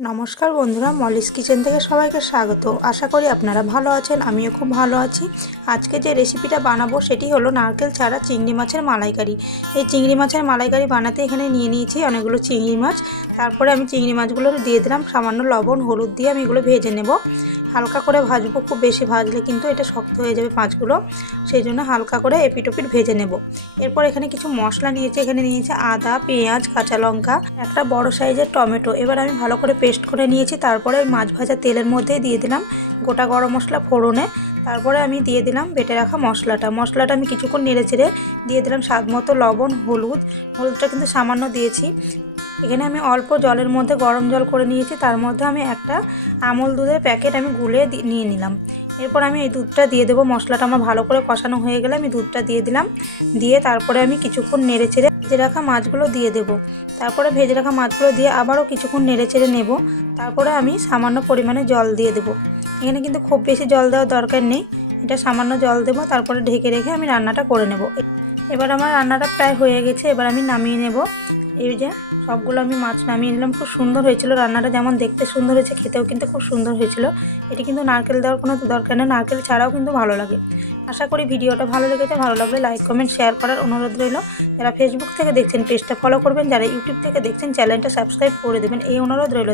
নমস্কার বন্ধুরা Molly's kitchen থেকে সবাইকে স্বাগত। আশা করি আপনারা ভালো আছেন, আমিও খুব ভালো আছি। আজকে যে রেসিপিটা বানাবো সেটি হলো নারকেল ছাড়া চিংড়ি মাছের মালাইকারি। এই চিংড়ি মাছের মালাইকারি বানাতে এখানে নিয়ে নিয়েছি অনেকগুলো চিংড়ি মাছ। তারপরে আমি চিংড়ি মাছগুলো দিয়ে দিলাম, সামান্য লবণ, হলুদ দিয়ে আমি এগুলো ভেজে নেব। হালকা করে ভাজবো, খুব বেশি ভাজলে কিন্তু এটা শক্ত হয়ে যাবে মাছগুলো সেই জন্য হালকা করে এপিটোপিট ভেজে নেব। এরপর এখানে কিছু মশলা নিয়েছি, এখানে নিয়েছি আদা, পেঁয়াজ, কাঁচা লঙ্কা, একটা বড় সাইজের টমেটো। এবার আমি ভালো করে পেস্ট করে নিয়েছি, তারপরে ওই মাছ ভাজা তেলের মধ্যে দিয়ে দিলাম গোটা গরম মশলা ফোড়নে। তারপরে আমি দিয়ে দিলাম বেটে রাখা মশলাটা। মশলাটা আমি কিছুক্ষণ নেড়ে চেড়ে দিয়ে দিলাম স্বাদ মতো লবণ, হলুদ। হলুদটা কিন্তু সামান্য দিয়েছি। এখানে আমি অল্প জলের মধ্যে গরম জল করে নিয়েছি, তার মধ্যে আমি একটা আমল দুধের প্যাকেট আমি গুলে নিয়ে নিলাম। এরপর আমি এই দুধটা দিয়ে দেবো, মশলাটা আমার ভালো করে কষানো হয়ে গেলে আমি দুধটা দিয়ে দিলাম। দিয়ে তারপরে আমি কিছুক্ষণ নেড়ে চেড়ে ভেজে রাখা মাছগুলো দিয়ে দেবো। তারপরে ভেজে রাখা মাছগুলো দিয়ে আবারও কিছুক্ষণ নেড়ে চেড়ে নেব। তারপরে আমি সামান্য পরিমাণে জল দিয়ে দেবো। এখানে কিন্তু খুব বেশি জল দেওয়ার দরকার নেই। এটা সামান্য জল দেবো, তারপরে ঢেকে রেখে আমি রান্নাটা করে নেব। এবার আমার রান্নাটা প্রায় হয়ে গেছে, এবার আমি নামিয়ে নেব। এই যে সবগুলো আমি মাছ নামিয়ে নিলাম। খুব সুন্দর হয়েছিল রান্নাটা। যেমন দেখতে সুন্দর হয়েছে, খেতেও কিন্তু খুব সুন্দর হয়েছিল। এটি কিন্তু নারকেল দেওয়ার কোনো দরকার নেই। নারকেল ছাড়াও কিন্তু ভালো লাগে। আশা করি ভিডিওটা ভালো লেগেছে। ভালো লাগলে লাইক, কমেন্ট, শেয়ার করার অনুরোধ রইল। যারা ফেসবুক থেকে দেখছেন, পেজটা ফলো করবেন। যারা ইউটিউব থেকে দেখছেন, চ্যানেলটা সাবস্ক্রাইব করে দেবেন। এই অনুরোধ রইল।